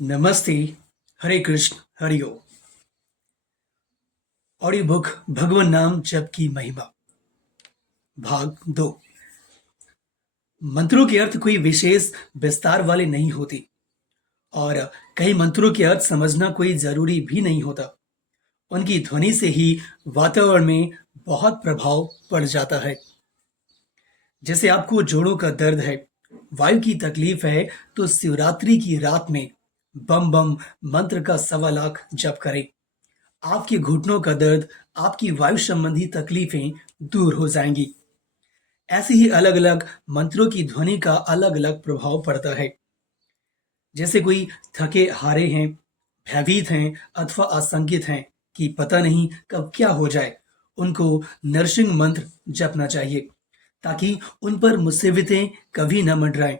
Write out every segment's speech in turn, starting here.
नमस्ते, हरे कृष्ण, हरि ओम। Audio book भगवन नाम जप की महिमा, भाग 2। मंत्रों के अर्थ कोई विशेष विस्तार वाले नहीं होते और कई मंत्रों के अर्थ समझना कोई जरूरी भी नहीं होता। उनकी ध्वनि से ही वातावरण में बहुत प्रभाव पड़ जाता है। जैसे आपको जोड़ों का दर्द है, वायु की तकलीफ है, तो शिवरात्रि की रात में बम बम मंत्र का 1.25 लाख जप करें। आपके घुटनों का दर्द, आपकी वायु संबंधी तकलीफें दूर हो जाएंगी। ऐसे ही अलग अलग मंत्रों की ध्वनि का अलग अलग प्रभाव पड़ता है। जैसे कोई थके हारे हैं, भयभीत हैं अथवा आशंकित हैं कि पता नहीं कब क्या हो जाए, उनको नरसिंह मंत्र जपना चाहिए ताकि उन पर मुसीबतें कभी न मंडराएं।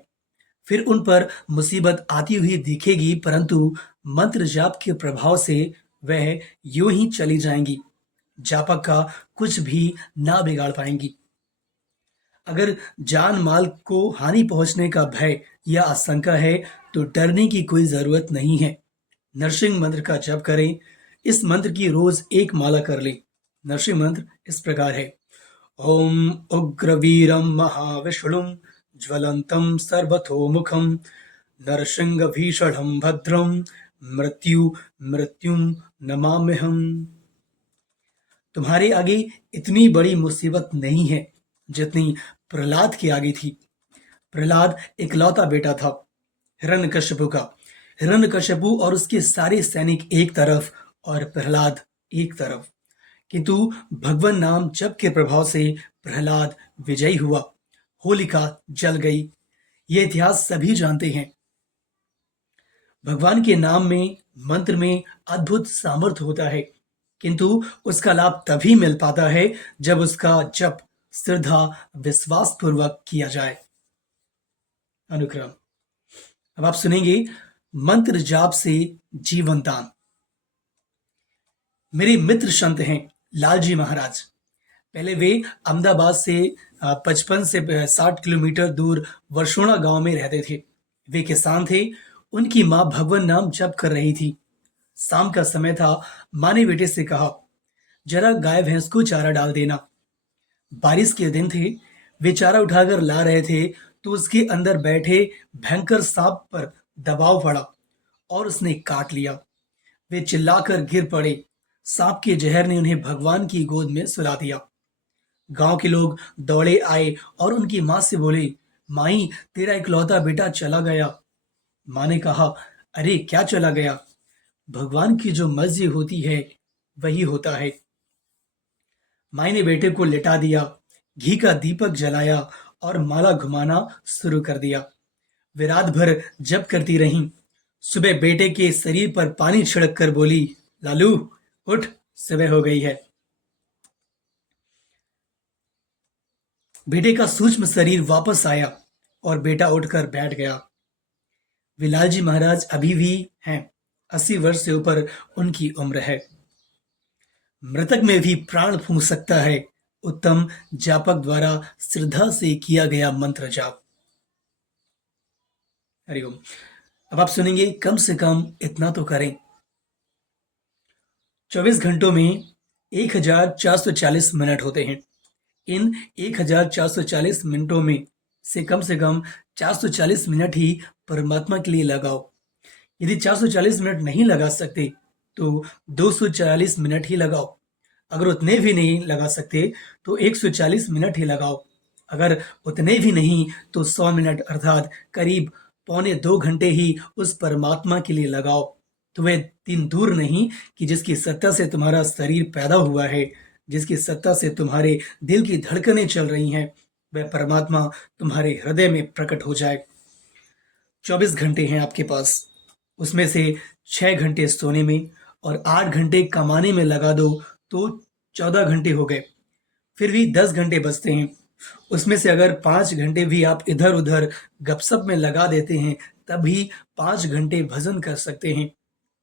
फिर उन पर मुसीबत आती हुई दिखेगी, परंतु मंत्र जाप के प्रभाव से वह यूं ही चली जाएंगी। जापक का कुछ भी ना बिगाड़ पाएंगी। अगर जान माल को हानि पहुंचने का भय या आशंका है, तो डरने की कोई जरूरत नहीं है। नरसिंह मंत्र का जप करें। इस मंत्र की रोज एक माला कर लें। नरसिंह मंत्र इस प्रकार है: ओम उग्रवीरं महाविष्णुं ज्वलन्तं सर्वतोमुखं नरसिंहभीषणं भद्रं मृत्युं नमाम्यहम्। तुम्हारे आगे इतनी बड़ी मुसीबत नहीं है जितनी प्रहलाद के आगे थी। प्रहलाद इकलौता बेटा था हिरण्यकश्यपु का। हिरण्यकश्यपु और उसके सारे सैनिक एक तरफ और प्रहलाद एक तरफ, किंतु भगवान नाम जप के प्रभाव से प्रहलाद विजयी हुआ। होलिका जल गई। ये इतिहास सभी जानते हैं। भगवान के नाम में, मंत्र में अद्भुत सामर्थ्य होता है, किंतु उसका लाभ तभी मिल पाता है जब उसका जप श्रद्धा विश्वास पूर्वक किया जाए। अनुक्रम अब आप सुनेंगे मंत्र जाप से जीवन दान। मेरे मित्र संत हैं लालजी महाराज। पहले वे अहमदाबाद से 55 से 60 किलोमीटर दूर वर्षोणा गांव में रहते थे। वे किसान थे। उनकी माँ भगवान नाम जप कर रही थी। शाम का समय था। माँ ने बेटे से कहा, जरा गाय भैंस को चारा डाल देना। बारिश के दिन थे। वे चारा उठाकर ला रहे थे तो उसके अंदर बैठे भयंकर सांप पर दबाव पड़ा और उसने काट लिया। वे चिल्लाकर गिर पड़े। सांप के जहर ने उन्हें भगवान की गोद में सुला दिया। गांव के लोग दौड़े आए और उनकी माँ से बोले, माई, तेरा इकलौता बेटा चला गया। माँ ने कहा, अरे क्या चला गया? भगवान की जो मर्जी होती है वही होता है। माई ने बेटे को लिटा दिया, घी का दीपक जलाया और माला घुमाना शुरू कर दिया। वे रात भर जप करती रहीं। सुबह बेटे के शरीर पर पानी छिड़क कर बोली, लालू उठ, सुबह हो गई है। बेटे का सूक्ष्म शरीर वापस आया और बेटा उठकर बैठ गया। विलालजी महाराज अभी भी हैं। 80 वर्ष से ऊपर उनकी उम्र है। मृतक में भी प्राण फूंक सकता है उत्तम जापक द्वारा श्रद्धा से किया गया मंत्र जाप। हरिओम। अब आप सुनेंगे कम से कम इतना तो करें। 24 घंटों में 1440 मिनट होते हैं। इन 1440 मिनटों में से कम 440 मिनट ही परमात्मा के लिए लगाओ। यदि 440 मिनट नहीं लगा सकते तो 240 मिनट ही लगाओ। अगर उतने भी नहीं लगा सकते तो 140 मिनट ही लगाओ। अगर उतने भी नहीं तो 100 मिनट अर्थात करीब 1.25 घंटे ही उस परमात्मा के लिए लगाओ। तो वह दिन दूर नहीं कि जिसकी सत्ता से तुम्हारा शरीर पैदा हुआ है, जिसकी सत्ता से तुम्हारे दिल की धड़कनें चल रही हैं, वह परमात्मा तुम्हारे हृदय में प्रकट हो जाए। 24 घंटे हैं आपके पास। उसमें से 6 घंटे सोने में और 8 घंटे कमाने में लगा दो तो 14 घंटे हो गए। फिर भी 10 घंटे बचते हैं। उसमें से अगर 5 घंटे भी आप इधर उधर गपशप में लगा देते हैं, तब भी 5 घंटे भजन कर सकते हैं।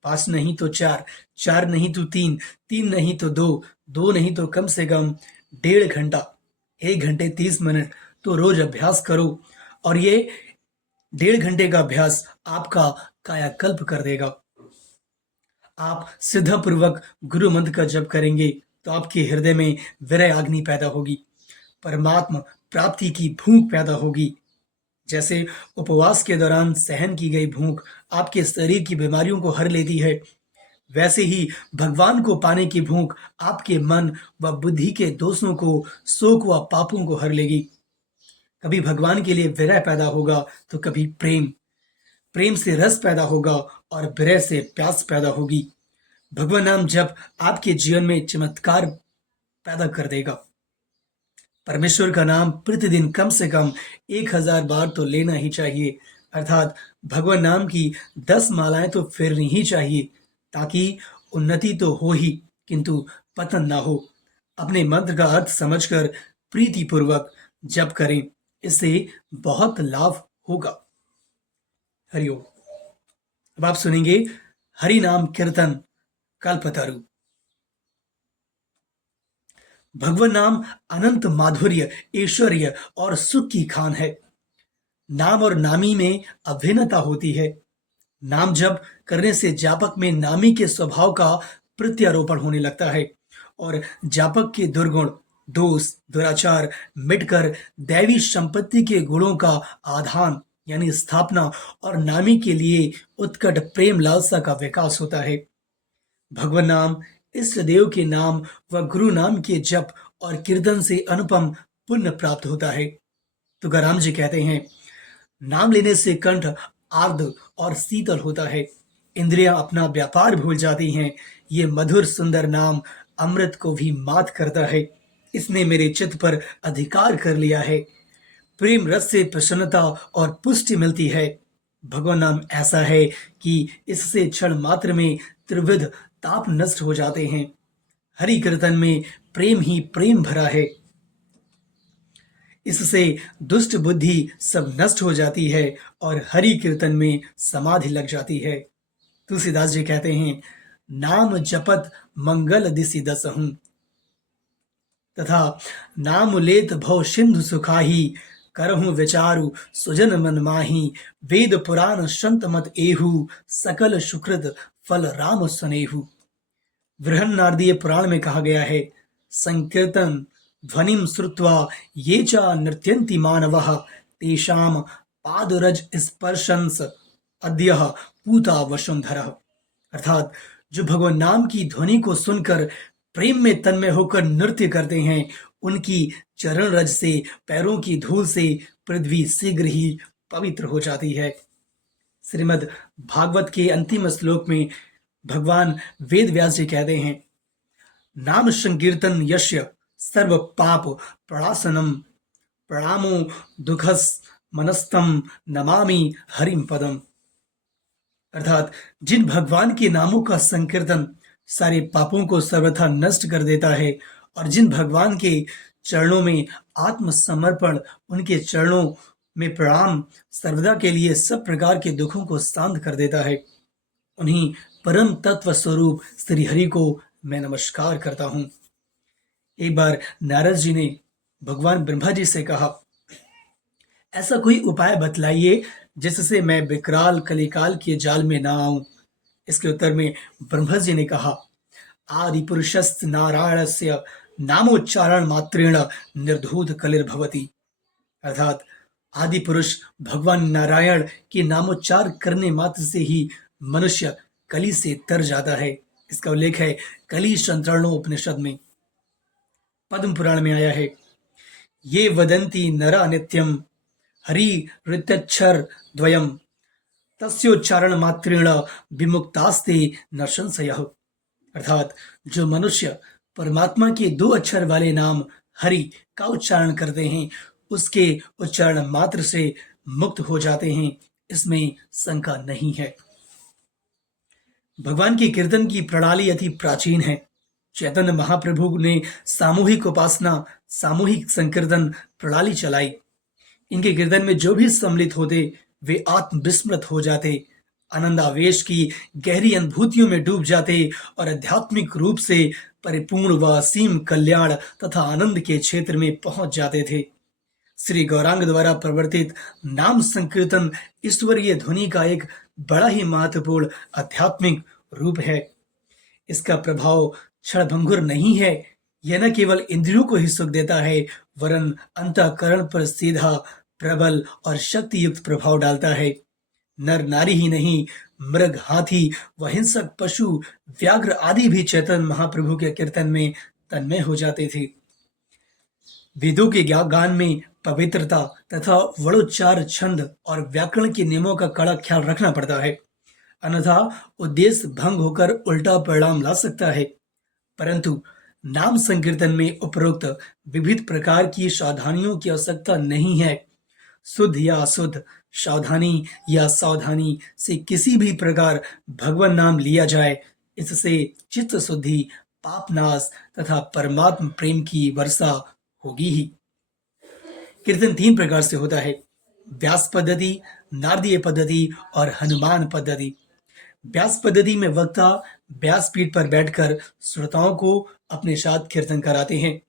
5 नहीं तो 4, 4 नहीं तो 3, 3 नहीं तो 2, 2 नहीं तो कम से कम 1.5 घंटा, 1 घंटे 30 मिनट तो रोज अभ्यास करो। और ये 1.5 घंटे का अभ्यास आपका कायाकल्प कर देगा। आप सिद्धपूर्वक गुरु मंत्र का जप करेंगे तो आपके हृदय में विरह अग्नि पैदा होगी, परमात्मा प्राप्ति की भूख पैदा होगी। जैसे उपवास के दौरान सहन की गई भूख आपके शरीर की बीमारियों को हर लेती है, वैसे ही भगवान को पाने की भूख आपके मन व बुद्धि के दोषों को, शोक व पापों को हर लेगी। कभी भगवान के लिए विरह पैदा होगा तो कभी प्रेम, प्रेम से रस पैदा होगा और विरह से प्यास पैदा होगी। भगवान नाम जप आपके जीवन में चमत्कार पैदा कर देगा। परमेश्वर का नाम प्रतिदिन कम से कम 1000 बार तो लेना ही चाहिए, अर्थात भगवान नाम की 10 मालाएं तो फेरनी ही चाहिए, ताकि उन्नति तो हो ही किंतु पतन ना हो। अपने मंत्र का अर्थ समझकर प्रीतिपूर्वक जप करें, इससे बहुत लाभ होगा। हरिओम। अब आप सुनेंगे हरि नाम कीर्तन कल्पतरु। भगवान नाम अनंत माधुर्य, ऐश्वर्य और सुख की खान है। नाम और नामी में अभिन्नता होती है। नाम जप करने से जापक में नामी के स्वभाव का प्रत्यारोपण होने लगता है और जापक के दुर्गुण, दोष, दुराचार मिटकर दैवी संपत्ति के गुणों का आधान यानी स्थापना और नामी के लिए उत्कट प्रेम लालसा का विकास होता है। भगवान नाम, इष्ट देव के नाम व गुरु नाम के जप और कीर्तन से अनुपम पुण्य प्राप्त होता है। तुकाराम जी कहते हैं, नाम लेने से कंठ आर्द्र और शीतल होता है, इंद्रियां अपना व्यापार भूल जाती हैं। ये मधुर सुंदर नाम अमृत को भी मात करता है। इसने मेरे चित्त पर अधिकार कर लिया है। प्रेम रस से प्रसन्नता और पुष्टि मिलती है। भगवान नाम ऐसा है कि इससे क्षण मात्र में त्रिविध ताप नष्ट हो जाते हैं। हरि कीर्तन में प्रेम ही प्रेम भरा है। इससे दुष्ट बुद्धि सब नष्ट हो जाती है और हरि कीर्तन में समाधि लग जाती है। तुलसीदास जी कहते हैं, नाम जपत मंगल दिसि दसहूं तथा नाम लेत भव सिंधु सुखाही, करहूं विचारु सुजन मन माही, वेद पुराण संत मत एहू, सकल सुकृत फल राम सनेहू। बृहन्नारदीय पुराण में कहा गया है, संकीर्तन ध्वनिम श्रुत्वा ये च नृत्यन्ति मानवः, तेषाम पादरज स्पर्शंस अद्यः पूता वसुंधरः। अर्थात जो भगवान नाम की ध्वनि को सुनकर प्रेम में तन्मय होकर नृत्य करते हैं, उनकी चरण रज से, पैरों की धूल से पृथ्वी शीघ्र ही पवित्र हो जाती है। श्रीमद् भागवत के अंतिम श्लोक में भगवान वेद व्यास जी कहते हैं, नाम संकीर्तन यस्य सर्व पाप प्रणाशनम, प्रणामो दुखस मनस्तम नमामि हरिम पदम। अर्थात जिन भगवान के नामों का संकीर्तन सारे पापों को सर्वथा नष्ट कर देता है और जिन भगवान के चरणों में आत्मसमर्पण, उनके चरणों में प्रणाम सर्वदा के लिए सब प्रकार के दुखों को शांत कर देता है, उन्हीं परम तत्व स्वरूप श्री हरि को मैं नमस्कार करता हूं। एक बार नारद जी ने भगवान ब्रह्मा जी से कहा, ऐसा कोई उपाय बतलाइए जिससे मैं विकराल कलिकाल के जाल में ना आऊं। इसके उत्तर में ब्रह्मा जी ने कहा, आदि पुरुषस्य नारायणस्य नामोच्चारण मात्रेण निर्धूत कलिर्भवति। अर्थात आदि पुरुष भगवान नारायण के नामोच्चार करने मात्र से ही मनुष्य कली से तर जाता है। इसका उल्लेख है कली संतरणो उपनिषद में। पद्म पुराण में आया है, ये वदंती नरा नित्यम हरि ऋत्यक्षर द्वयम, तस्योच्चारण मात्रेण विमुक्तास्ते न संशयः। अर्थात जो मनुष्य परमात्मा के 2 अक्षर वाले नाम हरि का उच्चारण करते हैं, उसके उच्चारण मात्र से मुक्त हो जाते हैं, इसमें शंका नहीं है। भगवान के कीर्तन की प्रणाली अति प्राचीन है। चैतन्य महाप्रभु ने सामूहिक उपासना, सामूहिक संकीर्तन प्रणाली चलाई। इनके कीर्तन में जो भी सम्मिलित होते वे आत्मविस्मृत हो जाते, आनंदावेश की गहरी अनुभूतियों में डूब जाते और आध्यात्मिक रूप से परिपूर्ण व असीम कल्याण तथा आनंद के क्षेत्र में पहुंच जाते थे। श्री गौरांग द्वारा प्रवर्तित नाम संकीर्तन ईश्वरीय ध्वनि का एक बड़ा ही महत्वपूर्ण आध्यात्मिक रूप है। इसका प्रभाव क्षणभंगुर नहीं है। यह न केवल इंद्रियों को ही सुख देता है, वरन अंतःकरण पर सीधा, प्रबल और शक्ति युक्त प्रभाव डालता है। नर नारी ही नहीं, मृग, हाथी व हिंसक पशु, व्याघ्र आदि भी चैतन्य महाप्रभु के कीर्तन में तन्मय हो जाते थे। वेदों के गान में पवित्रता तथा वणोच्चार, छंद और व्याकरण के नियमों का कड़ा ख्याल रखना पड़ता है, अन्यथा उद्देश्य भंग होकर उल्टा परिणाम ला सकता है। परंतु नाम संकीर्तन में उपरोक्त विविध प्रकार की सावधानियों की आवश्यकता नहीं है। शुद्ध या अशुद्ध, सावधानी या सावधानी से किसी भी प्रकार भगवान नाम लिया जाए, इससे चित्त शुद्धि, पाप नाश तथा परमात्म प्रेम की वर्षा होगी ही। कीर्तन 3 प्रकार से होता है: व्यास पद्धति, नारदीय पद्धति और हनुमान पद्धति। व्यास पद्धति में वक्ता व्यासपीठ पर बैठकर श्रोताओं को अपने साथ कीर्तन कराते हैं।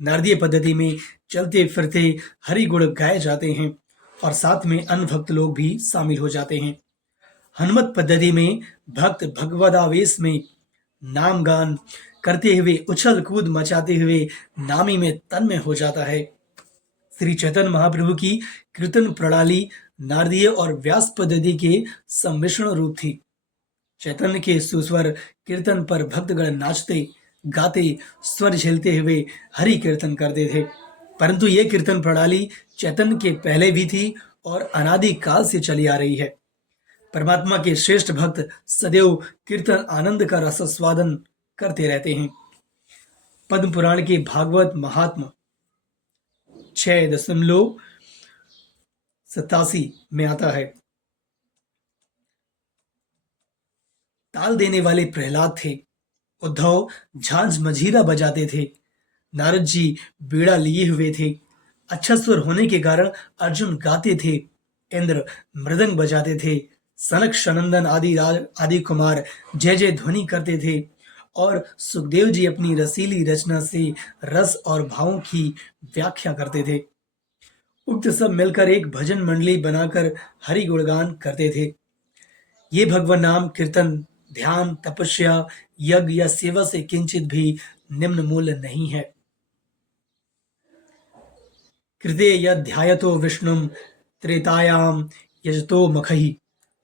नारदीय पद्धति में चलते फिरते हरि गुण गाए जाते हैं और साथ में अन्य भक्त लोग भी शामिल हो जाते हैं। हनुमत पद्धति में भक्त भगवदावेश में नाम गान करते हुए, उछल कूद मचाते हुए नामी में तन्मय हो जाता है। श्री चैतन्य महाप्रभु की कीर्तन प्रणाली नारदीय और व्यास पद्धति के सम्मिश्रण रूप थी। चैतन्य के सुस्वर कीर्तन पर भक्तगण नाचते गाते, स्वर झेलते हुए हरि कीर्तन करते थे। परंतु यह कीर्तन प्रणाली चैतन्य के पहले भी थी और अनादि काल से चली आ रही है। परमात्मा के श्रेष्ठ भक्त सदैव कीर्तन आनंद का रसास्वादन करते रहते हैं। पद्म पुराण के भागवत महात्म 6.87 में आता है: ताल देने वाले प्रहलाद थे, उद्धव झांझ मझीरा बजाते थे, नारद जी बीड़ा लिए हुए थे, अच्छा स्वर होने के कारण अर्जुन गाते थे, इंद्र मृदंग बजाते थे, सनक सनंदन आदि कुमार जय जय ध्वनि करते थे और सुखदेव जी अपनी रसीली रचना से रस और भावों की व्याख्या करते थे। उक्त सब मिलकर एक भजन मंडली बनाकर हरि गुणगान करते थे। ये भगवान नाम कीर्तन ध्यान, तपस्या, यज्ञ या सेवा से किंचित भी निम्न मूल्य नहीं है। कृते यध्यायतो विष्णुम त्रेतायाम यजतो मखहि,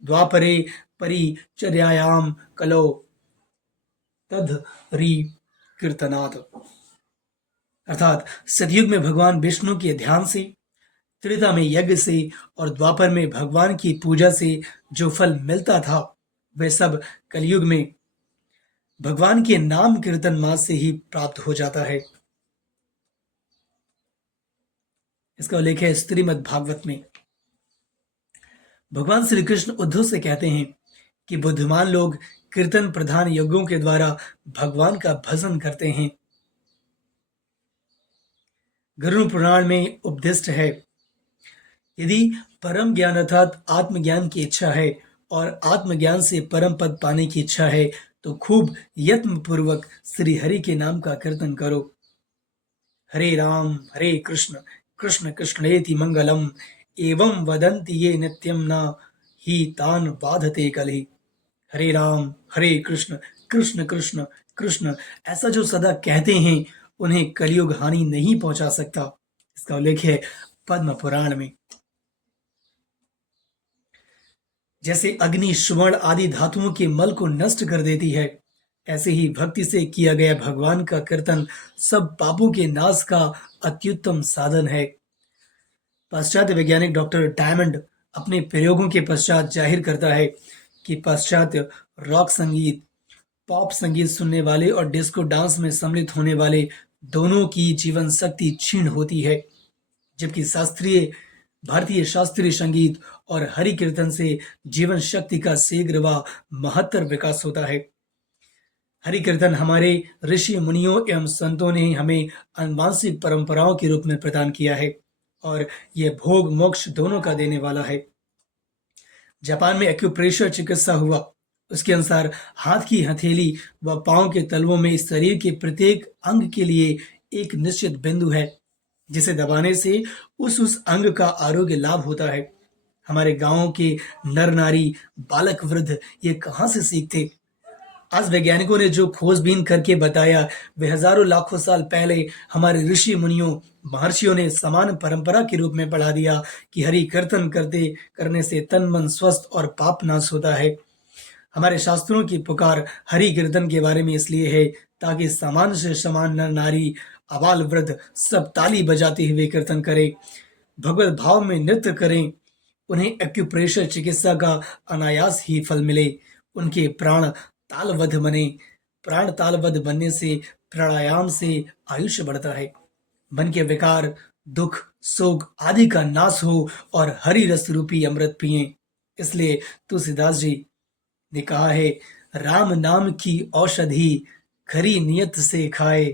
द्वापरे परिचर्यायाम कलो तद्धरि कीर्तनात्। अर्थात सतयुग में भगवान विष्णु के ध्यान से, त्रेता में यज्ञ से और द्वापर में भगवान की पूजा से जो फल मिलता था, वह सब कलयुग में भगवान के नाम कीर्तन मास से ही प्राप्त हो जाता है। इसका उल्लेख है श्रीमद् भागवत में। भगवान श्री कृष्ण उद्धव से कहते हैं कि बुद्धिमान लोग कीर्तन प्रधान यज्ञों के द्वारा भगवान का भजन करते हैं। गरुड़ पुराण में उपदिष्ट है: यदि परम ज्ञान अर्थात आत्मज्ञान की इच्छा है और आत्मज्ञान से परम पद पाने की इच्छा है, तो खूब यत्न पूर्वक श्री हरि के नाम का कीर्तन करो। हरे राम हरे कृष्ण कृष्ण कृष्णेति मंगलम, एवं वदन्ति ये नित्यम न ही तान बाधते कलहि। हरे राम हरे कृष्ण कृष्ण कृष्ण कृष्ण, ऐसा जो सदा कहते हैं, उन्हें कलयुग हानि नहीं पहुंचा सकता। इसका उल्लेख है पद्म पुराण में। जैसे अग्नि सुवर्ण आदि धातुओं के मल को नष्ट कर देती है, ऐसे ही भक्ति से किया गया भगवान का कीर्तन सब पापों के नाश का अत्युत्तम साधन है। पाश्चात्य वैज्ञानिक डॉक्टर डायमंड अपने प्रयोगों के पश्चात जाहिर करता है कि पाश्चात्य रॉक संगीत, पॉप संगीत सुनने वाले और डिस्को डांस में सम्मिलित होने वाले दोनों की जीवन शक्ति क्षीण होती है, जबकि भारतीय शास्त्रीय संगीत और हरि कीर्तन से जीवन शक्ति का शीघ्र व महत्तर विकास होता है। हरि कीर्तन हमारे ऋषि मुनियों एवं संतों ने हमें आनुवांशिक परंपराओं के रूप में प्रदान किया है और यह भोग मोक्ष दोनों का देने वाला है। जापान में एक्यूप्रेशर चिकित्सा हुआ। उसके अनुसार हाथ की हथेली व पांव के तलवों में शरीर के प्रत्येक अंग के लिए एक निश्चित बिंदु है, जिसे दबाने से उस अंग का आरोग्य लाभ होता है। हमारे गांवों के नर नारी, बालक वृद्ध ये कहाँ से सीखते? आज वैज्ञानिकों ने जो खोजबीन करके बताया, वे हजारों लाखों साल पहले हमारे ऋषि मुनियों, महर्षियों ने समान परंपरा के रूप में बढ़ा दिया कि हरि कीर्तन करते करने से तन मन स्वस्थ और पाप नाश होता है। हमारे शास्त्रों की पुकार हरि कीर्तन के बारे में इसलिए है ताकि समान से समान नर नारी, अबाल वृद्ध सब ताली बजाते हुए कीर्तन करें, भगवत भाव में नृत्य करें। उन्हें एक्यूप्रेशर चिकित्सा का अनायास ही फल मिले, उनके प्राण तालबद्ध बने। प्राण तालबद्ध बनने से, प्राणायाम से आयुष्य बढ़ता है, मन के विकार, दुख, शोक आदि का नाश हो और हरि रस रूपी अमृत पिए। इसलिए तुलसीदास जी ने कहा है, राम नाम की औषधि खरी नियत से खाए,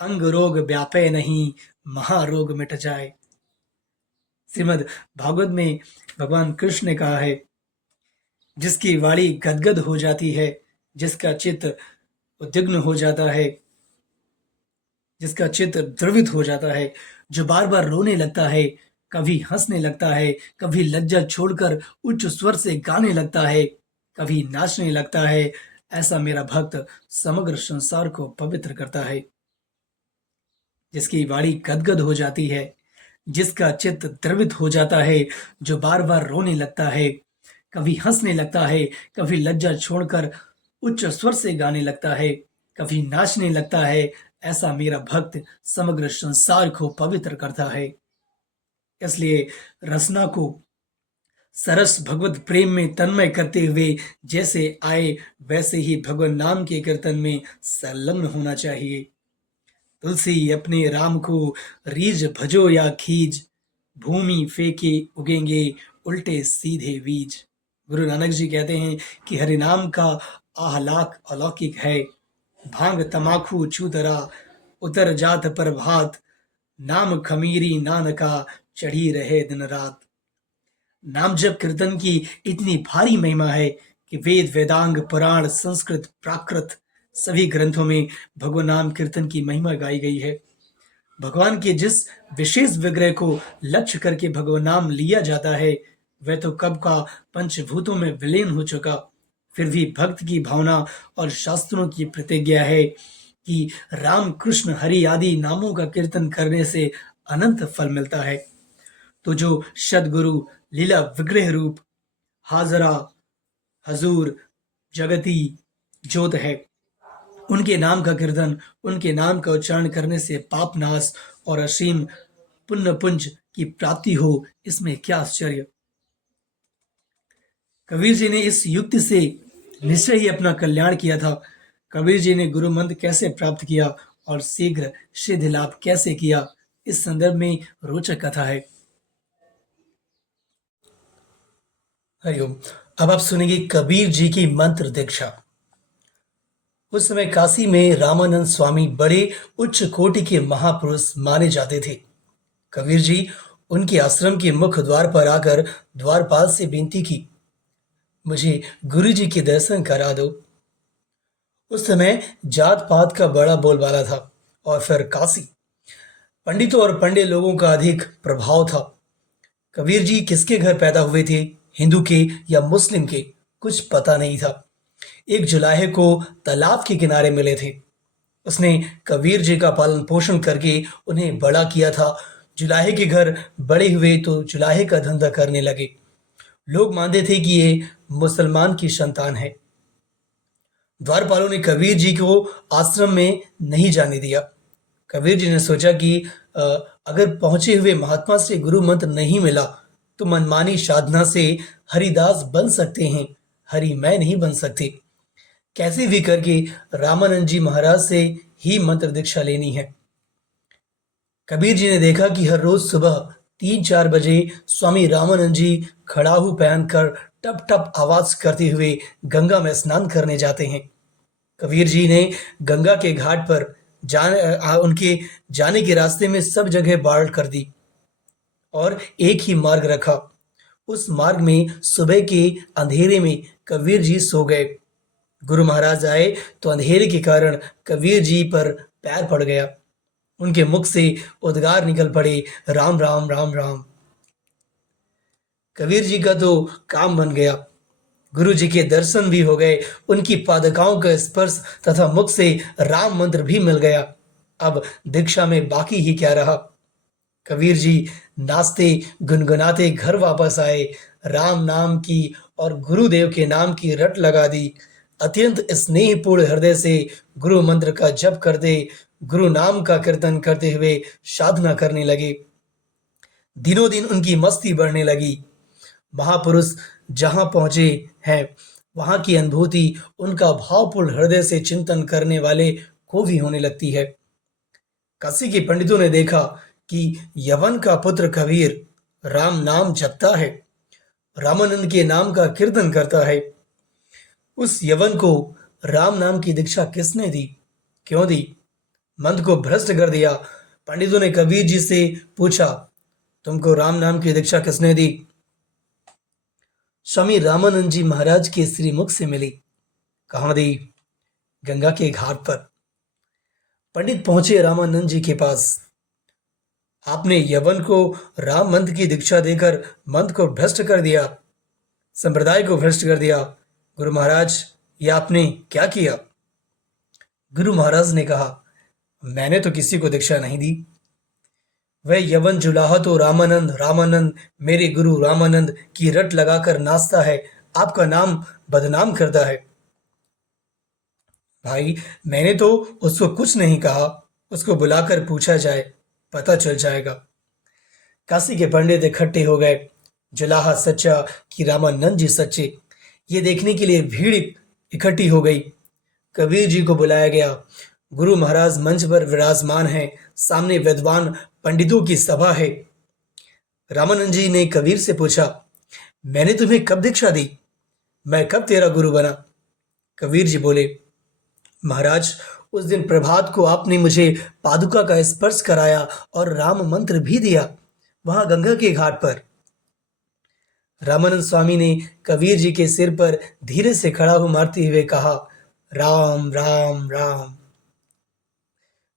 अंग रोग व्यापे नहीं, महारोग मिट जाए। श्रीमद् भागवत में भगवान कृष्ण ने कहा है, जिसकी वाणी गदगद हो जाती है, जिसका चित्त उद्विग्न हो जाता है, जिसका चित्त द्रवित हो जाता है, जो बार बार रोने लगता है, कभी हंसने लगता है, कभी लज्जा छोड़कर उच्च स्वर से गाने लगता है, कभी नाचने लगता है, ऐसा मेरा भक्त समग्र संसार को पवित्र करता है। जिसकी वाणी गदगद हो जाती है, जिसका चित्त द्रवित हो जाता है, जो बार बार रोने लगता है, कभी हंसने लगता है, कभी लज्जा छोड़कर उच्च स्वर से गाने लगता है, कभी नाचने लगता है, ऐसा मेरा भक्त समग्र संसार को पवित्र करता है। इसलिए रसना को सरस भगवत प्रेम में तन्मय करते हुए जैसे आए, वैसे ही भगवान नाम के कीर्तन में संलग्न होना चाहिए। तुलसी अपने राम को रीझ भजो या खीज, भूमि फेंके उगेंगे उल्टे सीधे बीज। गुरु नानक जी कहते हैं कि हरिनाम का आह्लाक अलौकिक है, भांग तमाखू छूतरा उतर जात प्रभात, नाम खमीरी नानका चढ़ी रहे दिन रात। नाम जप कीर्तन की इतनी भारी महिमा है कि वेद, वेदांग, पुराण, संस्कृत, प्राकृत सभी ग्रंथों में भगवान नाम कीर्तन की महिमा गाई गई है। भगवान के जिस विशेष विग्रह को लक्ष्य करके भगवान नाम लिया जाता है, वह तो कब का पंचभूतों में विलीन हो चुका, फिर भी भक्त की भावना और शास्त्रों की प्रतिज्ञा है कि राम, कृष्ण, हरि आदि नामों का कीर्तन करने से अनंत फल मिलता है। तो जो सदगुरु लीला विग्रह रूप हाजरा, हजूर, जगती ज्योत है, उनके नाम का कीर्तन, उनके नाम का उच्चारण करने से पाप नाश और असीम पुण्य पुंज की प्राप्ति हो, इसमें क्या आश्चर्य। कबीर जी ने इस युक्ति से निश्चय ही अपना कल्याण किया था। कबीर जी ने गुरु मंत्र कैसे प्राप्त किया और शीघ्र सिद्ध लाभ कैसे किया, इस संदर्भ में रोचक कथा है। हरिओम। अब आप सुनेंगे कबीर जी की मंत्र दीक्षा। उस समय काशी में रामानंद स्वामी बड़े उच्च कोटि के महापुरुष माने जाते थे। कबीर जी उनके आश्रम के मुख्य द्वार पर आकर द्वारपाल से विनती की, मुझे गुरु जी के दर्शन करा दो। उस समय जात पात का बड़ा बोलबाला था और फिर काशी, पंडितों और पंडे लोगों का अधिक प्रभाव था। कबीर जी किसके घर पैदा हुए थे, हिंदू के या मुस्लिम के, कुछ पता नहीं था। एक जुलाहे को तालाब के किनारे मिले थे। उसने कबीर जी का पालन पोषण करके उन्हें बड़ा किया था। जुलाहे के घर बड़े हुए तो जुलाहे का धंधा करने लगे। लोग मानते थे कि ये मुसलमान की संतान है। द्वारपालों ने कबीर जी को आश्रम में नहीं जाने दिया। कबीर जी ने सोचा कि अगर पहुंचे हुए महात्मा से गुरु मंत्र नहीं मिला तो मनमानी साधना से हरिदास बन सकते हैं, हरि मैं नहीं बन सकते। कैसे भी करके रामानंद जी महाराज से ही मंत्र दीक्षा लेनी है। कबीर जी ने देखा कि हर रोज सुबह 3-4 बजे स्वामी रामानंद जी खड़ाहू पहनकर टप टप आवाज करते हुए गंगा में स्नान करने जाते हैं। कबीर जी ने गंगा के घाट पर उनके जाने के रास्ते में सब जगह बाढ़ कर दी और एक ही मार्ग रखा। उस मार्ग में सुबह के अंधेरे में कबीर जी सो गए। गुरु महाराज आए तो अंधेरे के कारण कबीर जी पर पैर पड़ गया। उनके मुख से उद्गार निकल पड़े, राम राम राम राम। कबीर जी का तो काम बन गया। गुरु जी के दर्शन भी हो गए, उनकी पादुकाओं का स्पर्श तथा मुख से राम मंत्र भी मिल गया। अब दीक्षा में बाकी ही क्या रहा। कबीर जी नाचते गुनगुनाते घर वापस आए। राम नाम की और गुरुदेव के नाम की रट लगा दी। अत्यंत स्नेहपूर्ण हृदय से गुरु मंत्र का जप करते, गुरु नाम का कीर्तन करते हुए साधना करने लगे। दिनों दिन उनकी मस्ती बढ़ने लगी। महापुरुष जहां पहुंचे हैं, वहां की अनुभूति उनका भावपूर्ण हृदय से चिंतन करने वाले को भी होने लगती है। काशी के पंडितों ने देखा कि यवन का पुत्र कबीर राम नाम जपता है, रामानंद के नाम का कीर्तन करता है। उस यवन को राम नाम की दीक्षा किसने दी, क्यों दी? मंद को भ्रष्ट कर दिया। पंडितों ने कबीर जी से पूछा, तुमको राम नाम की दीक्षा किसने दी? स्वामी रामानंद जी महाराज के श्रीमुख से मिली। कहाँ दी? गंगा के घाट पर। पंडित पहुंचे रामानंद जी के पास। आपने यवन को राम मंत्र की दीक्षा देकर मंत्र को भ्रष्ट कर दिया, संप्रदाय को भ्रष्ट कर दिया। गुरु महाराज, ये आपने क्या किया? गुरु महाराज ने कहा, मैंने तो किसी को दीक्षा नहीं दी। वह यवन जुलाहा तो रामानंद रामानंद, मेरे गुरु रामानंद की रट लगाकर नाचता है, आपका नाम बदनाम करता है। भाई, मैंने तो उसको कुछ नहीं कहा, उसको बुलाकर पूछा जाए, पता चल जाएगा। काशी के पंडित इकट्ठे हो गए। जुलाहा सच्चा कि रामानंद जी सच्चे, ये देखने के लिए भीड़ इकट्ठी हो गई। कबीर जी को बुलाया गया। गुरु महाराज मंच पर विराजमान हैं, सामने विद्वान पंडितों की सभा है। रामानंद जी ने कबीर से पूछा, मैंने तुम्हें कब दीक्षा दी? मैं कब तेरा गुरु बना? कबीर जी बोले, महाराज, उस दिन प्रभात को आपने मुझे पादुका का स्पर्श कराया और राम मंत्र भी दिया, वहां गंगा के घाट पर। रामानंद स्वामी ने कबीर जी के सिर पर धीरे से खड़ा हो मारते हुए कहा, राम राम राम।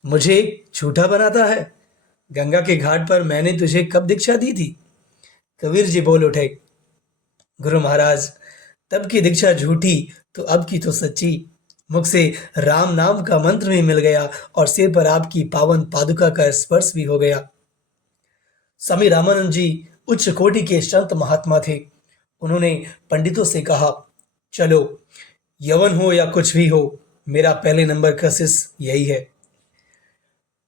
मुझे झूठा बनाता है? गंगा के घाट पर मैंने तुझे कब दीक्षा दी थी? कबीर जी बोल उठे, गुरु महाराज, तब की दीक्षा झूठी तो अब की तो सच्ची। मुख से राम नाम का मंत्र भी मिल गया और सिर पर आपकी पावन पादुका का स्पर्श भी हो गया। स्वामी रामानंद जी उच्च कोटि के संत महात्मा थे। उन्होंने पंडितों से कहा, चलो, यवन हो या कुछ भी हो, मेरा पहले नंबर का शिष्य यही है।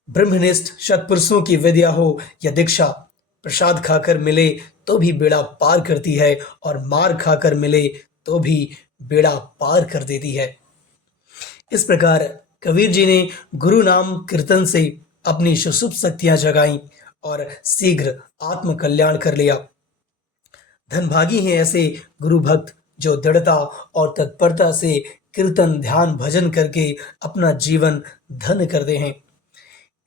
ब्रह्मनिष्ठ सत्पुरुषों की विद्या हो या दीक्षा, प्रसाद खाकर मिले तो भी बेड़ा पार करती है और मार खाकर मिले तो भी बेड़ा पार कर देती है। इस प्रकार कबीर जी ने गुरु नाम कीर्तन से अपनी सुषुप्त शक्तियां जगाई और शीघ्र आत्म कल्याण कर लिया। धनभागी हैं ऐसे गुरु भक्त जो दृढ़ता और तत्परता से कीर्तन ध्यान भजन करके अपना जीवन धन्य करते हैं।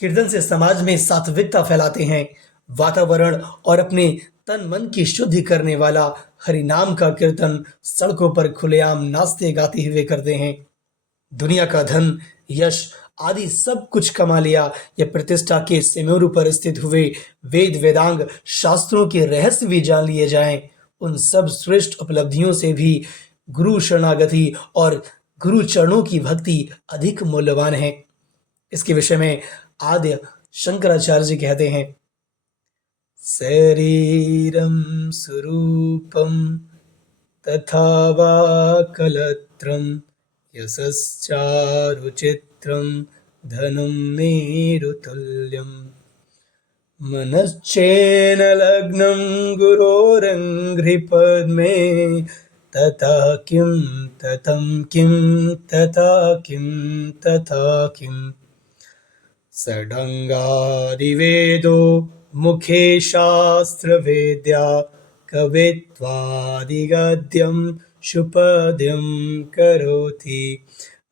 कीर्तन से समाज में सात्विकता फैलाते हैं। वातावरण और अपने तन मन की शुद्धि करने वाला हरि नाम का कीर्तन सड़कों पर खुलेआम नाचते गाते हुए करते हैं। दुनिया का धन, यश आदि सब कुछ कमा लिया या प्रतिष्ठा के सिमरू पर स्थित हुए वेद वेदांग शास्त्रों के रहस्य भी जान लिए जाएं, उन सब श्रेष्ठ उपलब्धियों से भी गुरु शरणागति और गुरु चरणों की भक्ति अधिक मूल्यवान है। इसके विषय में आद्य शंकराचार्य जी कहते हैं, शरीरम स्वरूपम तथा वा कलत्रम यशश्चारुचित्रं धनं मेरुतुल्यं मनश्चेन लग्नं गुरोरङ्घ्रिपद्मे तथा किं ततं किं तथा किं तथा किं षडङ्गादिवेदो मुखे शास्त्रवेद्या कवित्वादिगद्यं शुपद्यं करोति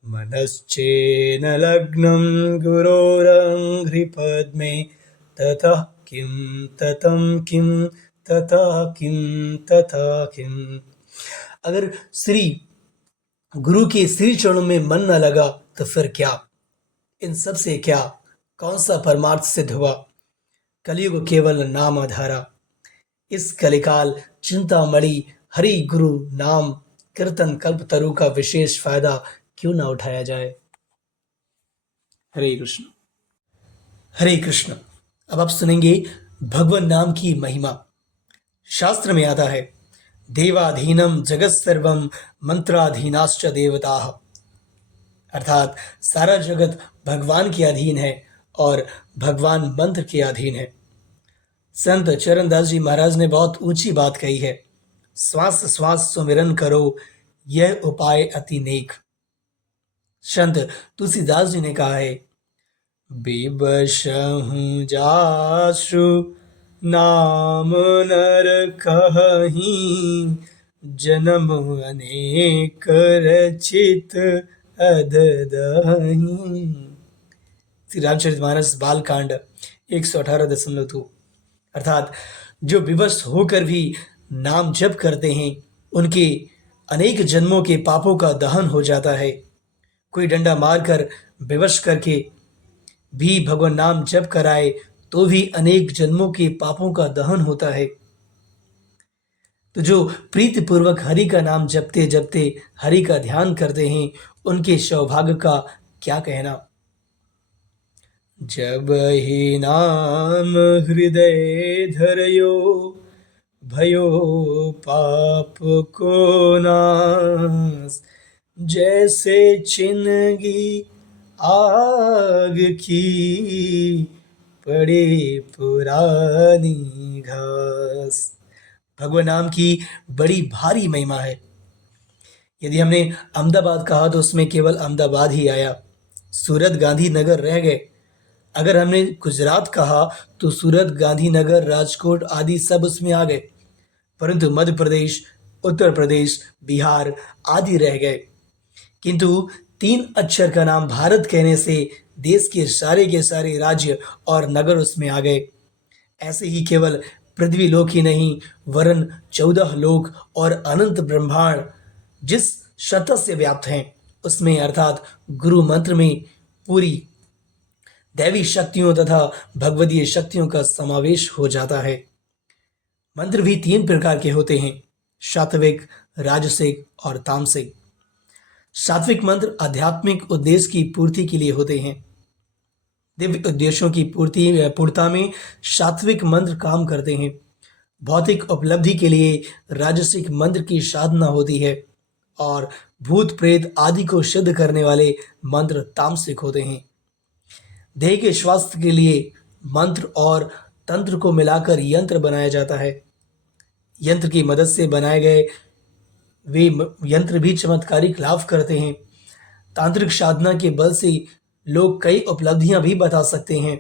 मनश्चेन लग्नं गुरोरङ्घ्रिपद्मे ततः किं ततं किं तथा किं तथा किं। अगर श्री गुरु के श्री चरणों में मन न लगा तो फिर क्या? इन सब से क्या कौन सा परमार्थ सिद्ध हुआ? कलयुग केवल नाम आधारा। इस कलिकाल चिंतामणि हरि गुरु नाम कीर्तन कल्पतरु का विशेष फायदा क्यों ना उठाया जाए। हरे कृष्ण। हरे कृष्ण। अब आप सुनेंगे भगवान नाम की महिमा। शास्त्र में आता है, देवाधीनम जगत सर्वम मंत्राधीनाश्च देवताः, अर्थात सारा जगत भगवान के अधीन है और भगवान मंत्र के अधीन है। संत चरणदास जी महाराज ने बहुत ऊंची बात कही है, श्वास श्वास सुमिरन करो, यह उपाय अति नेक। संत तुलसीदास जी ने कहा है, बिबसहु जासु नाम नर कहहीं, जन्म अनेक रचित अधदहीं। श्री रामचरितमानस बालकांड 118.2। अर्थात जो विवश होकर भी नाम जप करते हैं उनके अनेक जन्मों के पापों का दहन हो जाता है। कोई डंडा मारकर विवश करके भी भगवान नाम जप कराए तो भी अनेक जन्मों के पापों का दहन होता है। तो जो प्रीति पूर्वक हरि का नाम जपते जपते हरि का ध्यान करते हैं उनके सौभाग्य का क्या कहना। जब ही नाम हृदय धरयो, भयो पाप को नाश, जैसे चिन्हगी आग की, पड़े पुरानी घास। भगवान नाम की बड़ी भारी महिमा है। यदि हमने अहमदाबाद कहा तो उसमें केवल अहमदाबाद ही आया, सूरत गांधीनगर रह गए। अगर हमने गुजरात कहा तो सूरत, गांधीनगर, राजकोट आदि सब उसमें आ गए, परंतु मध्य प्रदेश, उत्तर प्रदेश, बिहार आदि रह गए। किंतु 3 अक्षर का नाम भारत कहने से देश के सारे राज्य और नगर उसमें आ गए। ऐसे ही केवल पृथ्वी लोक ही नहीं वरन 14 लोक और अनंत ब्रह्मांड जिस शतः से व्याप्त हैं उसमें अर्थात गुरु मंत्र में पूरी दैवी शक्तियों तथा भगवदीय शक्तियों का समावेश हो जाता है। मंत्र भी 3 प्रकार के होते हैं, सात्विक, राजसिक और तामसिक। सात्विक मंत्र आध्यात्मिक उद्देश्य की पूर्ति के लिए होते हैं। दिव्य उद्देश्यों की पूर्णता में सात्विक मंत्र काम करते हैं। भौतिक उपलब्धि के लिए राजसिक मंत्र की साधना होती है और भूत प्रेत आदि को सिद्ध करने वाले मंत्र तामसिक होते हैं। देह के स्वास्थ्य के लिए मंत्र और तंत्र को मिलाकर यंत्र बनाया जाता है। यंत्र की मदद से बनाए गए वे यंत्र भी चमत्कारिक लाभ करते हैं। तांत्रिक साधना के बल से लोग कई उपलब्धियां भी बता सकते हैं,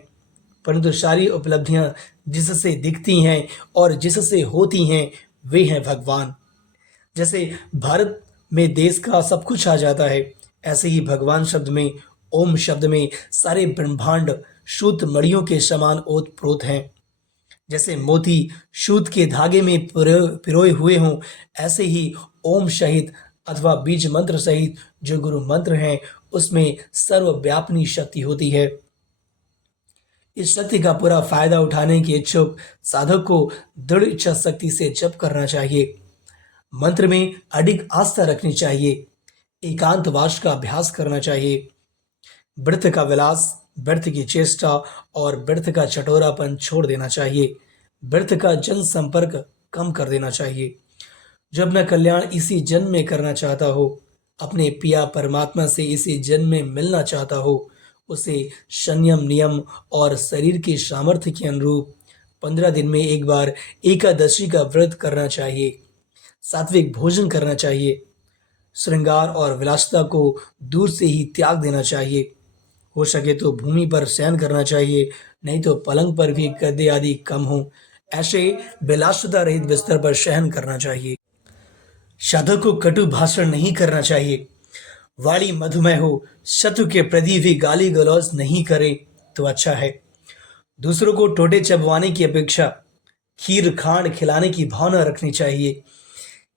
परंतु सारी उपलब्धियां जिससे दिखती हैं और जिससे होती हैं वे हैं भगवान। जैसे भारत में देश का सब कुछ आ जाता है, ऐसे ही भगवान शब्द में, ओम शब्द में सारे ब्रह्मांड शुद्ध मणियों के समान ओतप्रोत हैं। जैसे मोती सूत के धागे में पिरोए हुए हों, ऐसे ही ओम सहित अथवा बीज मंत्र सहित जो गुरु मंत्र हैं उसमें सर्वव्यापिनी शक्ति होती है। इस शक्ति का पूरा फायदा उठाने के इच्छुक साधक को दृढ़ इच्छा शक्ति से जप करना चाहिए। मंत्र में अडिग आस्था रखनी चाहिए। एकांतवास का अभ्यास करना चाहिए। व्यर्थ का विलास, व्यर्थ की चेष्टा और व्यर्थ का चटोरापन छोड़ देना चाहिए। व्यर्थ का जन संपर्क कम कर देना चाहिए। जो अपना कल्याण इसी जन्म में करना चाहता हो, अपने पिया परमात्मा से इसी जन्म में मिलना चाहता हो, उसे संयम, नियम और शरीर के सामर्थ्य के अनुरूप 15 दिन में एक बार एकादशी का व्रत करना चाहिए। सात्विक भोजन करना चाहिए। श्रृंगार और विलासिता को दूर से ही त्याग देना चाहिए। हो सके तो भूमि पर शयन करना चाहिए, नहीं तो पलंग पर भी गद्दे आदि कम हो, ऐसे विलासिता रहित बिस्तर पर शयन करना चाहिए। साधक को कटु भाषण नहीं करना चाहिए। वाणी मधुमेह हो, शत्रु के प्रति भी गाली गलौज नहीं करे तो अच्छा है। दूसरों को टोटे चबवाने की अपेक्षा खीर खांड खिलाने की भावना रखनी चाहिए।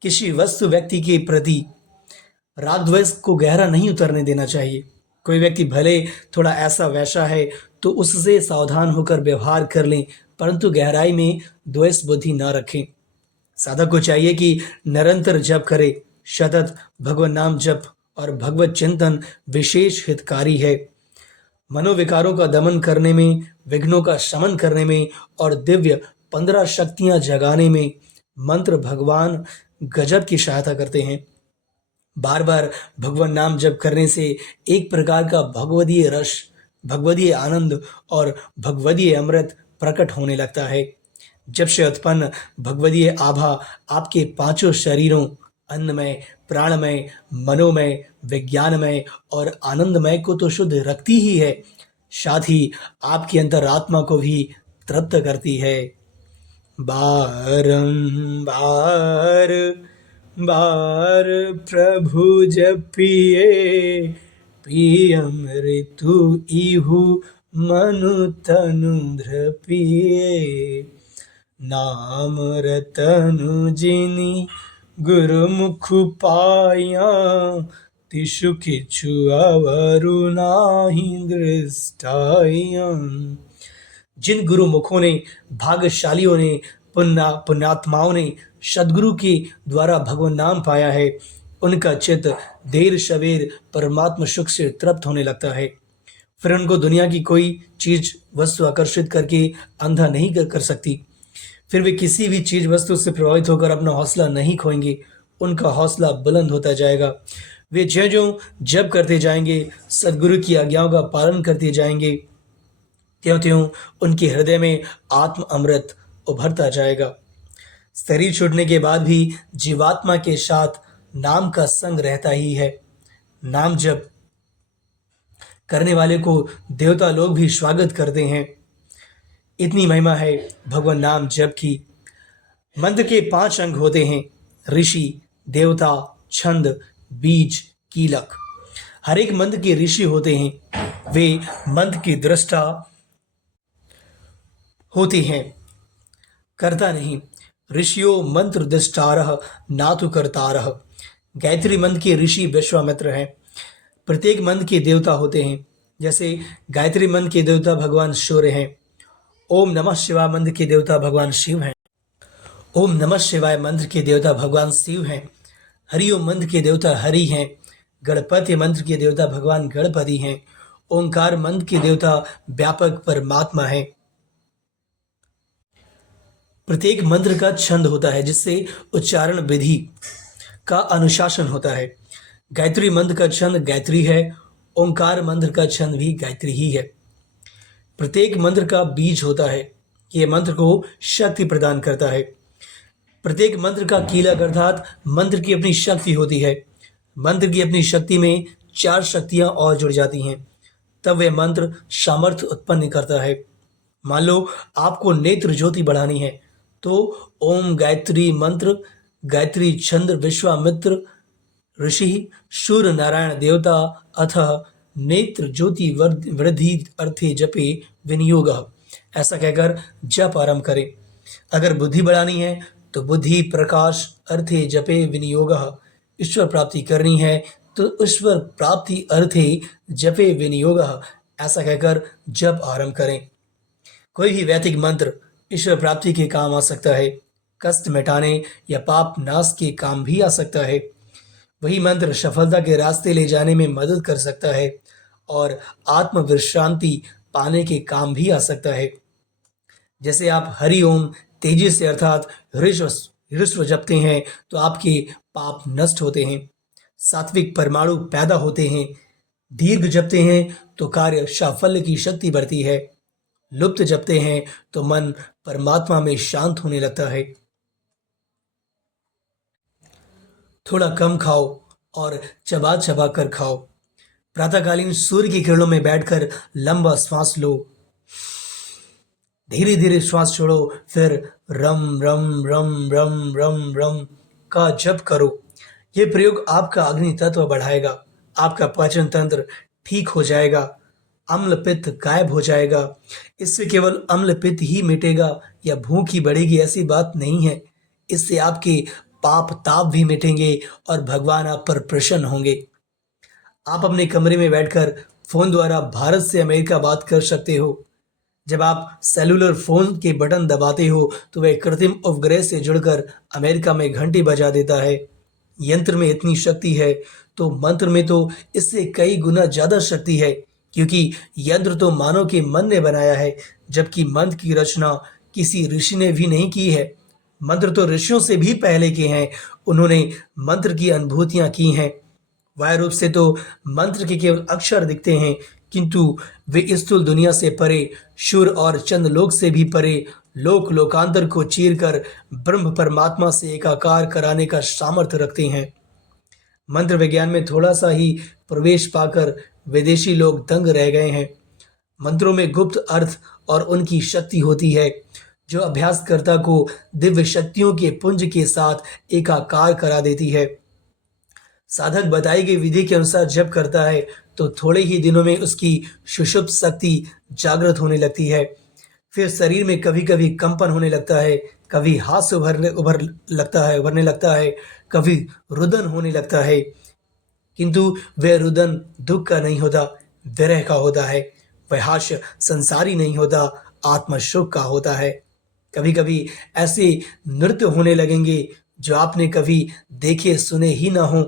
किसी वस्तु व्यक्ति के प्रति राग द्वेष को गहरा नहीं उतरने देना चाहिए। कोई व्यक्ति भले थोड़ा ऐसा वैसा है तो उससे सावधान होकर व्यवहार कर लें, परंतु गहराई में द्वेष बुद्धि न रखें। साधक को चाहिए कि निरंतर जप करे। सतत भगवत नाम जप और भगवत चिंतन विशेष हितकारी है। मनोविकारों का दमन करने में, विघ्नों का शमन करने में और दिव्य 15 शक्तियां जगाने में मंत्र भगवान गजब की सहायता करते हैं। बार बार भगवान नाम जप करने से एक प्रकार का भगवदीय रस, भगवदीय आनंद और भगवदीय अमृत प्रकट होने लगता है। जब से उत्पन्न भगवदीय आभा आपके पांचों शरीरों, अन्नमय, प्राणमय, मनोमय, विज्ञानमय और आनंदमय को तो शुद्ध रखती ही है, साथ ही आपकी अंतरात्मा को भी तृप्त करती है। बारंबार बार प्रभु जपिए, पियम ऋतु इहु मनु तनु धृपिए। नाम रतनु जिनि गुरुमुख पाया, तिषु किछु अवरु नाही दृष्टाया। जिन गुरु मुखों ने, भाग्यशालियों ने, पुण्यात्माओं ने सदगुरु के द्वारा भगवान नाम पाया है, उनका चित्त देर सवेर परमात्मा सुख से तृप्त होने लगता है। फिर उनको दुनिया की कोई चीज वस्तु आकर्षित करके अंधा नहीं कर सकती। फिर वे किसी भी चीज वस्तु से प्रभावित होकर अपना हौसला नहीं खोएंगे। उनका हौसला बुलंद होता जाएगा। वे ज्यों ज्यों जप करते जाएंगे, सदगुरु की आज्ञाओं का पालन करते जाएंगे, त्यों त्यों उनके हृदय में आत्म अमृत उभरता जाएगा। शरीर छूटने के बाद भी जीवात्मा के साथ नाम का संग रहता ही है। नाम जप करने वाले को देवता लोग भी स्वागत करते हैं। इतनी महिमा है भगवान नाम जप की। मंत्र के 5 अंग होते हैं: ऋषि, देवता, छंद, बीज, कीलक। हर एक मंत्र के ऋषि होते हैं। वे मंत्र की दृष्टा होते हैं, करता नहीं। ऋषियों मंत्र दृष्टारः नातु कर्तारः। गायत्री मंत्र के ऋषि विश्वामित्र हैं। प्रत्येक मंत्र के देवता होते हैं। जैसे गायत्री मंत्र के देवता भगवान सूर्य हैं। ओम नमः शिवाय मंत्र के देवता भगवान शिव हैं। ओम नमः शिवाय मंत्र के देवता भगवान शिव हैं। हरिओम मंत्र के देवता हरि हैं। गणपति मंत्र के देवता भगवान गणपति हैं। ओंकार मंत्र के देवता व्यापक परमात्मा है। प्रत्येक मंत्र का छंद होता है, जिससे उच्चारण विधि का अनुशासन होता है। गायत्री मंत्र का छंद गायत्री है। ओंकार मंत्र का छंद भी गायत्री ही है। प्रत्येक मंत्र का बीज होता है। यह मंत्र को शक्ति प्रदान करता है। प्रत्येक मंत्र का कीलक अर्थात मंत्र की अपनी शक्ति होती है। मंत्र की अपनी शक्ति में 4 शक्तियां और जुड़ जाती हैं, तब वह मंत्र सामर्थ्य उत्पन्न करता है। मान लो आपको नेत्र ज्योति बढ़ानी है, तो ओम गायत्री मंत्र, गायत्री छंद विश्वामित्र ऋषि, सूर्य नारायण देवता अथ नेत्र ज्योति वृद्धि अर्थे जपे विनियोग, ऐसा कहकर जप आरंभ करें। अगर बुद्धि बढ़ानी है तो बुद्धि प्रकाश अर्थे जपे विनियोग। ईश्वर प्राप्ति करनी है तो ईश्वर प्राप्ति अर्थे जपे विनियोग, ऐसा कहकर जप आरंभ करें। कोई भी वैदिक मंत्र ईश्वर प्राप्ति के काम आ सकता है, कष्ट मिटाने या पाप नाश के काम भी आ सकता है। वही मंत्र सफलता के रास्ते ले जाने में मदद कर सकता है और आत्म विश्रांति पाने के काम भी आ सकता है। जैसे आप हरि ओम तेजी से अर्थात ह्रस्व जपते हैं तो आपके पाप नष्ट होते हैं, सात्विक परमाणु पैदा होते हैं। दीर्घ जपते हैं तो कार्य साफल्य की शक्ति बढ़ती है। लुप्त जपते हैं तो मन परमात्मा में शांत होने लगता है। थोड़ा कम खाओ और चबा चबा कर खाओ। प्रातःकालीन सूर्य की किरणों में बैठकर लंबा श्वास लो, धीरे धीरे श्वास छोड़ो, फिर रम रम रम रम रम रम का जप करो। यह प्रयोग आपका अग्नि तत्व बढ़ाएगा, आपका पाचन तंत्र ठीक हो जाएगा, अम्ल पित्त गायब हो जाएगा। इससे केवल अम्ल पित्त ही मिटेगा या भूख ही बढ़ेगी ऐसी बात नहीं है। इससे आपके पाप ताप भी मिटेंगे और भगवान आप पर प्रसन्न होंगे। आप अपने कमरे में बैठकर फोन द्वारा भारत से अमेरिका बात कर सकते हो। जब आप सेलुलर फोन के बटन दबाते हो तो वह कृत्रिम उपग्रह से जुड़कर अमेरिका में घंटी बजा देता है। यंत्र में इतनी शक्ति है तो मंत्र में तो इससे कई गुना ज्यादा शक्ति है, क्योंकि यंत्र तो मानव के मन ने बनाया है, जबकि मंत्र की रचना किसी ऋषि ने भी नहीं की है। मंत्र तो ऋषियों से भी पहले के हैं। उन्होंने मंत्र की अनुभूतियां की हैं। बाह्य रूप से तो मंत्र के केवल अक्षर दिखते हैं, किंतु वे स्थूल दुनिया से परे, शूर और चंद लोक से भी परे, लोक लोकांतर को चीरकर ब्रह्म परमात्मा से एकाकार कराने का सामर्थ्य रखते हैं। मंत्र विज्ञान में थोड़ा सा ही प्रवेश पाकर विदेशी लोग दंग रह गए हैं। मंत्रों में गुप्त अर्थ और उनकी शक्ति होती है, जो अभ्यासकर्ता को दिव्य शक्तियों के पुंज के साथ एकाकार करा देती है। साधक बताई गई विधि के अनुसार जप करता है तो थोड़े ही दिनों में उसकी सुषुप्त शक्ति जागृत होने लगती है। फिर शरीर में कभी कभी कंपन होने लगता है, कभी हाथ से उभरने लगता है, कभी रुदन होने लगता है, किंतु वह रुदन दुख का नहीं होता, विरह का होता है। वह हास्य संसारी नहीं होता, आत्मशोक का होता है। कभी कभी ऐसे नृत्य होने लगेंगे जो आपने कभी देखे सुने ही ना हो।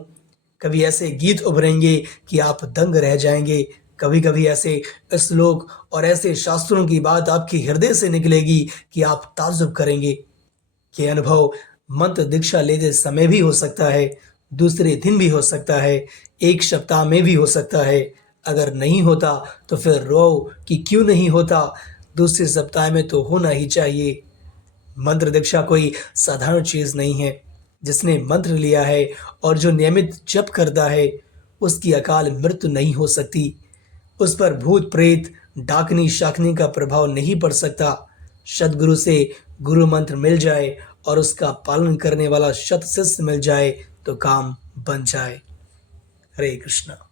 कभी ऐसे गीत उभरेंगे कि आप दंग रह जाएंगे। कभी कभी ऐसे श्लोक और ऐसे शास्त्रों की बात आपके हृदय से निकलेगी कि आप ताज्जुब करेंगे। ये अनुभव मंत्र दीक्षा लेते समय भी हो सकता है, दूसरे दिन भी हो सकता है, एक सप्ताह में भी हो सकता है। अगर नहीं होता तो फिर रो कि क्यों नहीं होता, दूसरे सप्ताह में तो होना ही चाहिए। मंत्र दीक्षा कोई साधारण चीज नहीं है। जिसने मंत्र लिया है और जो नियमित जप करता है, उसकी अकाल मृत्यु नहीं हो सकती। उस पर भूत प्रेत डाकनी शाकनी का प्रभाव नहीं पड़ सकता। सदगुरु से गुरु मंत्र मिल जाए और उसका पालन करने वाला सत शिष्य मिल जाए तो काम बन जाए। हरे कृष्णा।